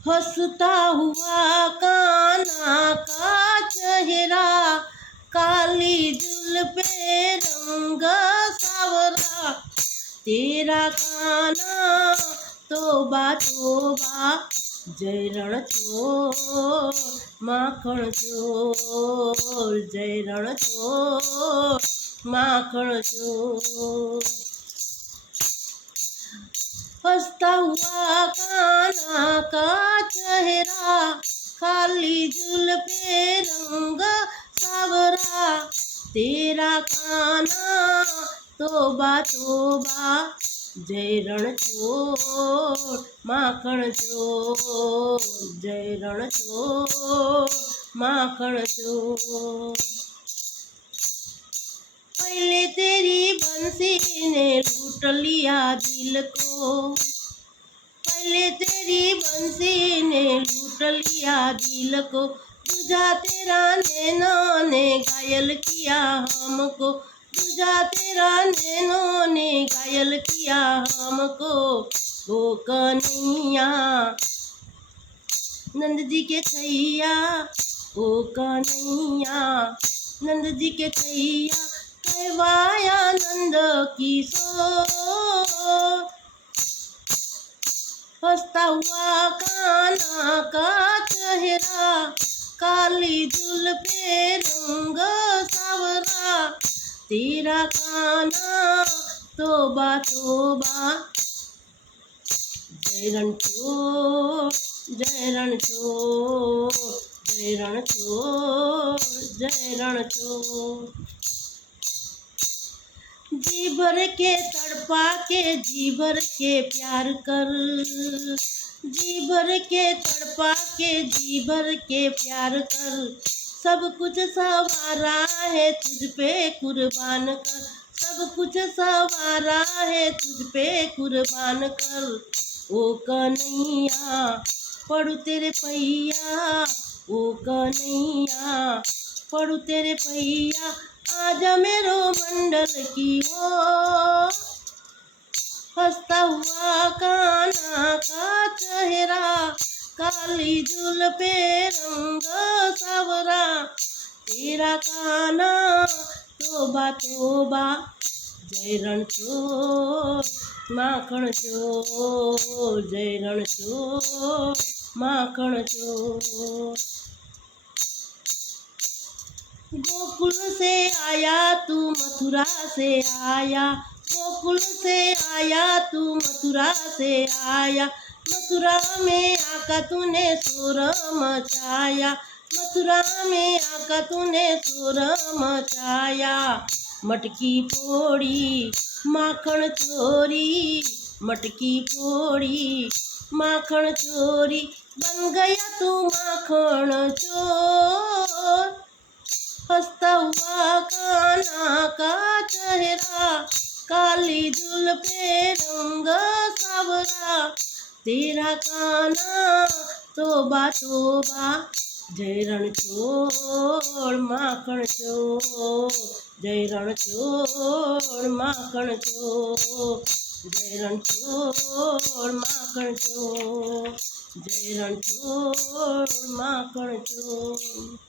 हंसता हुआ कान्हा का चेहरा, काली जुल्फे रंग सावरा। तेरा कान्हा तोबा तोबा, जय रणछोड़ माखण चोर, जय रणछोड़ माखण चोर। हंसता हुआ कान्हा का चेहरा, काली जुल्फे रंग सावरा। तेरा कान्हा तोबा तोबा, जय रणछोड़ माखण चोर, जय रणछोड़ माखण चोर। पहले तेरी बंसी ने लूट लिया दिल को, पहले तेरी बंसी ने लूट लिया दिल को। दूजा तेरा नैनों ने घायल किया हमको, दूजा तेरा नैनों ने घायल किया हमको। ओ कन्हैया नंद जी के छैया, ओ कन्हैया नंद जी के छैया, कहवाया नंद किशोर। हंसता हुआ कान्हा का चेहरा, काली जुल्फे रंग सावरा। तेरा कान्हा तोबा तोबा, जय रणछोड़ जय रणछोड़, जय रणछोड़ जय रणछोड़। जी भर के तड़पा के जी भर के प्यार कर, जी भर के तड़पा के जी भर के प्यार कर। सब कुछ संवारा है तुझ पे कुर्बान कर, सब कुछ संवारा है तुझ पे कुर्बान कर। ओ कन्हैया पढ़ू तेरे पैया, ओ कन्हैया पढ़ू तेरे पैया। आजा मेरो मंडल की ओर। हंसता हुआ कान्हा का चेहरा, काली जुल्फे रंग सावरा। तेरा कान्हा तोबा तोबा, जय रणछोड़ माखण चोर, जय रणछोड़ माखण चोर। गोकुल से आया तू मथुरा से आया, गोकुल से आया तू मथुरा से आया। मथुरा में आका तूने शोर मचाया, मथुरा में आका तूने शोर मचाया। मटकी फोड़ी माखण चोरी, मटकी फोड़ी माखण चोरी। बन गया तू माखण चोर। हंसता हुआ कान्हा का चेहरा, काली जुल्फे रंग सावरा। तेरा कान्हा तोबा तोबा, जय रणछोड़ माखण चोर, जय रणछोड़ माखण चोर, जय रणछोड़ माखण चोर, जय रणछोड़ माखण चोर।